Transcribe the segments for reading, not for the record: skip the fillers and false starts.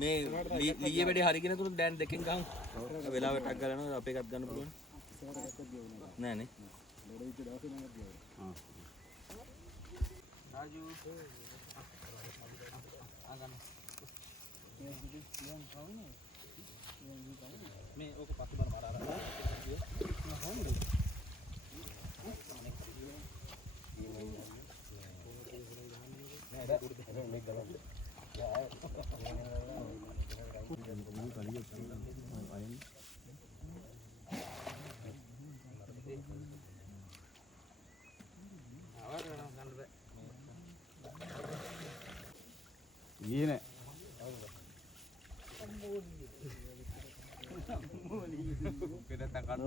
මේ ලීයේ වැඩි හරියගෙන තුන දැන් දෙකෙන් ගහමු. වෙලාවට ටක් ගලනවා අපේ එකක් ගන්න පුළුවන්. නෑ නේ. රාජු මේ ඕක පස්සේ බලන්න අර Gini. Kita tangkap.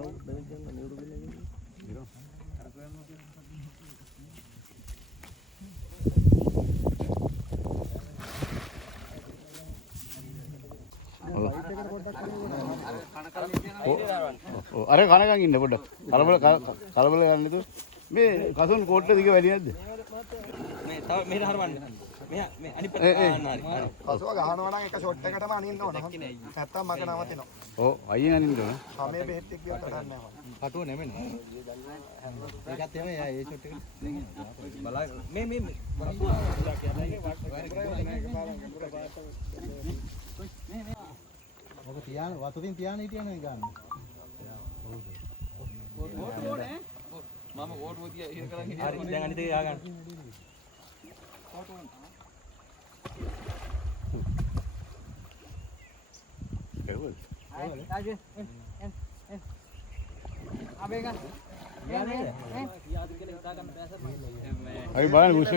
අර කනකන් ඉන්න පොඩ්ඩක්. කලබල යන්න නේද? මේ කසුන් කෝට්ටේ දිග වැඩි නැද්ද? මේ තව මෙහෙට හරවන්න. මේ අනිත් පැත්ත ගන්න හරි. කසුව ගහනවා නම් එක ෂොට් එකටම අනින්න ඕන. නැත්තම් මග නවතිනවා. ඔව් අයියෙන් අනින්න ඕන. සමේ බෙහෙත් එක්ක ගියොත් කරන්නේ නැහැ. කටුව නෙමෙන්නේ. ඒකත් එහෙම ඒ ෂොට් එක බලා මේ ඔබ තියාන වතුරින් තියාන හිටියනේ ගන්න. ඕනේ. මම ඕටුව තියා ඉර කරන් හිටියා. හරි දැන් අනිත් එක යා ගන්න. Ayo, abeng kan? අපි බලන්න මුෂ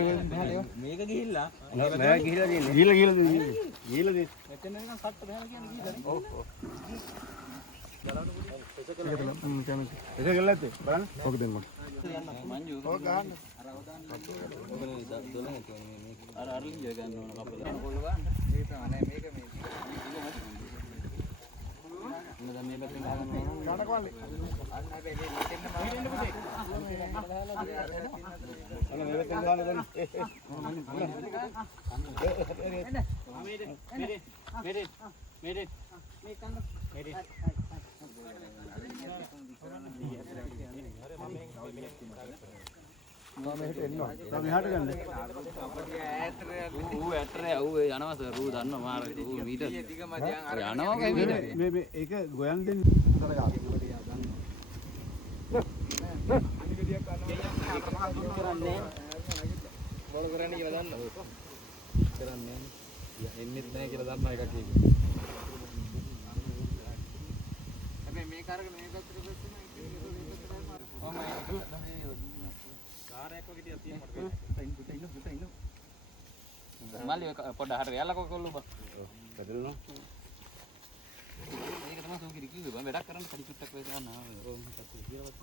මේක ගිහිල්ලා නෑ ගිහිලා තියෙන්නේ. ගිහිලා තියෙන්නේ. මෙතන නිකන් සට්ට බහලා කියන්නේ ගිහිල්ලානේ. ඔව්. ඒක ගලද්ද බලන්න. ඔක දෙන්න මට. මංජු. ඔක ගන්න. අර ලිය ගන්න ඕන කපල. කොල්ල ගන්න. මේ තමයි මේක මේ. දැන් මේ පැත්තෙන් ගහගන්න ඕන. ගන්න කොල්ලේ. අන්න හැබැයි මේ දෙන්න මම දෙන්න පුතේ. අන්න මේ පැත්තෙන් ගහන්න දැන්. මේක කන්න. මෙහෙට එන්න ඕන. දැන් මෙහාට ගන්න. ඌ ඇටරේ යනවා සර් ඌ දන්නවා මාර ඌ මීටර් යනවා කයි මීටර් මේ ඒක ගොයන් දෙන්න අර ගන්න. බෝල කරන්නේ කියලා දන්නවා. කරන්නේ එන්නෙත් නැහැ කියලා දන්නවා එකක් කියන්නේ. හැබැයි මේ කාර්යක මේ පැත්තට පස්සේ කාර්යයක් වගේ තියක් තියෙනවා. මල්ලි පොඩ හරිය යාලකෝ කොල්ලෝ බා. පැදලනවා. මේක තමයි සෝකිරි කිව්වේ බා වැඩක් කරන්න පරි චුට්ටක් වෙයි ගන්න. ඕක මොකක්ද කියලාවත්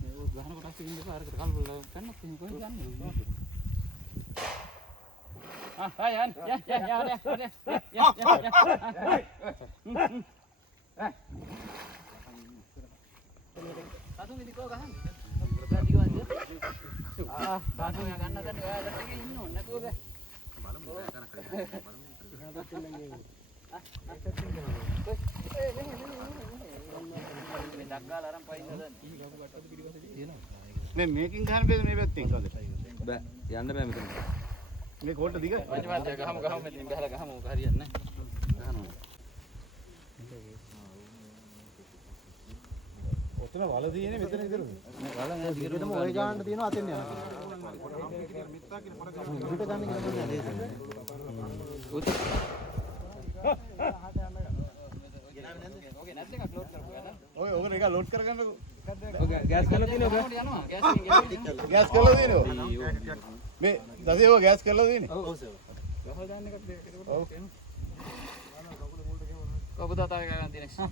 මේ ඕක ගහන කොටස් ඉන්න එපා අරකට කල්පල කන්නත් එහෙම කොහෙද යන්නේ. යන්. අතුන් ඉදිකෝ ගහන්න. බාසු ගන්න දැන් ඔයාලට ඉන්න ඕනේ නැතුව බෑ. බලමු බෑ කරන කරේ. මේ දක්ගාලා අරන් පයින්න දැන්. මේ මේකින් ගහන්න බෑද මේ පැත්තෙන් කවද? බෑ යන්න බෑ මෙතන. මේ කෝට්ට දිග. පන්තිමාත්‍ය ගහමු මෙතනින් ගහලා ගහමු ඔක හරියන්නේ නැහැ. ගහනවා. ඔතන වල තියෙන්නේ මෙතන විතරද? වල නෑ දිගටම ඔය ගාන්න තියෙනවා අතෙන් යනවා. පිට ගන්න කියලා නේද? ඔගේ නැත් එකක් ලෝඩ් කරපුවා නේද? ඔය ඔක එක ලෝඩ් කරගන්නකෝ. ඔක ගෑස් කරලා තියෙනවා ඔක. යනවා. ගෑස් කරලා තියෙනවා. මේ දසිය ඔය ගෑස් කරලා තියෙන්නේ. ඔව් සර්. ගහලා දාන්න එකක් දෙක. ඔව්. ඔබ තාතා එක ගන්න තියෙන්නේ.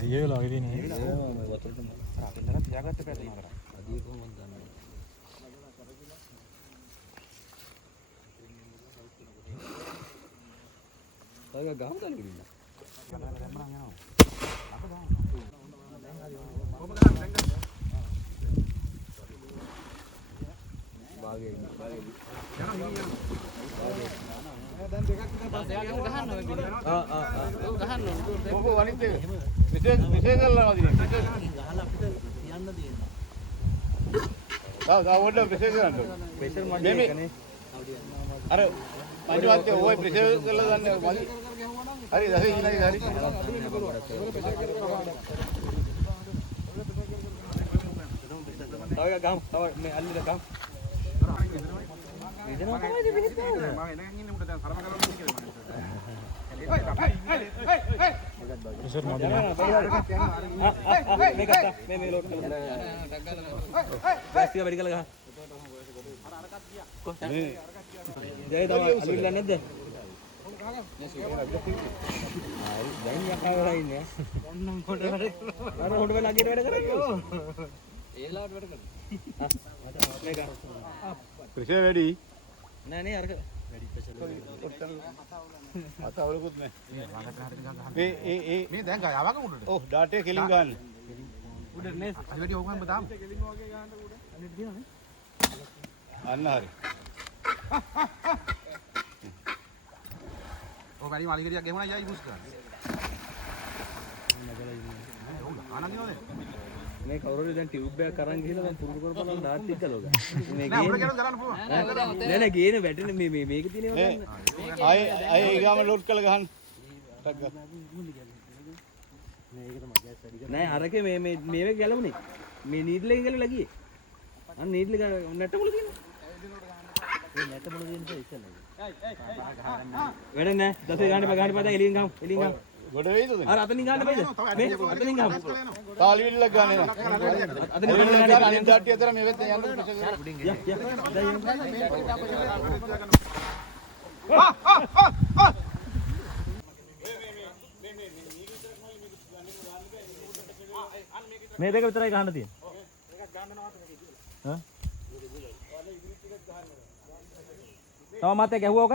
දියවලා වගේ නේ. අපිටතර තියාගත්ත පැත්තම කරා. අදී කොහොමද දන්නේ? ඔය ගහම දාන්න කිව්වා. ඔබ අනිත් එක විශේෂ කරලා නේද? තා වඩ විශේෂ කරන්න. ප්‍රෙෂර් මඩේ එකනේ. අර පංචවාද්‍ය ඔය ප්‍රෙෂර් කරලා ගන්න මදි. හරි දැසේ ඉන්නයි හරි. තව එකක් ගහමු. තව මේ අල්ලිලා ගහමු. වේදනාව තමයි දෙවිහිත් නෑ. මම එනකන් ඉන්නේ උඩ දැන් තරම කරලා ඉන්නේ කියලා. ප්‍රෙෂර් මඩේ. මේ ගත්තා. මේ ලෝඩ් කරලා. ගෑස්ටික වැඩි කරලා ගහ. මේ ජය තමයි අල්ලිලා නැද්ද? දැන් යකා වෙලා ඉන්නේ. ඔන්නම් කොට වැඩ කරනවා. අර හොඩ වෙලා අගියට වැඩ කරන්නේ. ඒලාට වැඩ කරනවා. මේක. ප්‍රෙෂර් වැඩි. නෑ නේ අරක වැඩි ප්‍රෙෂර්. අතවලකුත් නෑ. මේ දැන් ගා යවක උඩට. ඔව් ඩාටේ කෙලින් ගන්න. උඩට නේ. අද වැඩි ඕකම බදාම. කෙලින් වගේ ගන්න උඩ. අනිත් දිනනේ. අන්න හරි. ඔය වැඩි මාලිගරියක් ගෙමුණා අයියා යූස් කරන්න. ආනන්දිනෝනේ. මේ කවුරුද දැන් ටියුබ් එකක් අරන් ගිහලා මම පුරුදු කරපුවා නම් ඩාට් ටික ගලවගන්න. මේ ගේන නෑ නෑ ගේන වැටෙන මේ මේක තියෙනවා ගන්න. ආයේ ඊගාම ලෝඩ් කරලා ගහන්න. ටක් ගන්න. නෑ ඒක තමයි ගෑස් වැඩි කරලා. නෑ අරකේ මේක ගැලවුනේ. මේ නීඩල් එකෙන් ගැලවිලා ගියේ. අන්න නීඩල් එක නැට මුල තියෙනවා. ඒ නැට මුල තියෙන එක ඉස්සෙල්ලා. වැඩ නෑ. දසේ ගන්න බෑ ගන්න බෑ දැන් එළියෙන් ගමු. එළියෙන් ගමු. ගොඩ වෙයිද උදේ? අර අතනින් ගන්න බෑද? මේ අතනින් ගමු. තාලි විල්ලක් ගන්න එනවා. අතනින් ගන්න අනිත් ඩාට්ටි අතර මේ වෙද්ද යන්න ප්‍රොසෙස් එක. යා දැන් මේ දෙක විතරයි ගන්න තියෙන්නේ. එකක් ගන්න නවත්තන්න. හා? තව මාතේ ගැහුවා ඔක?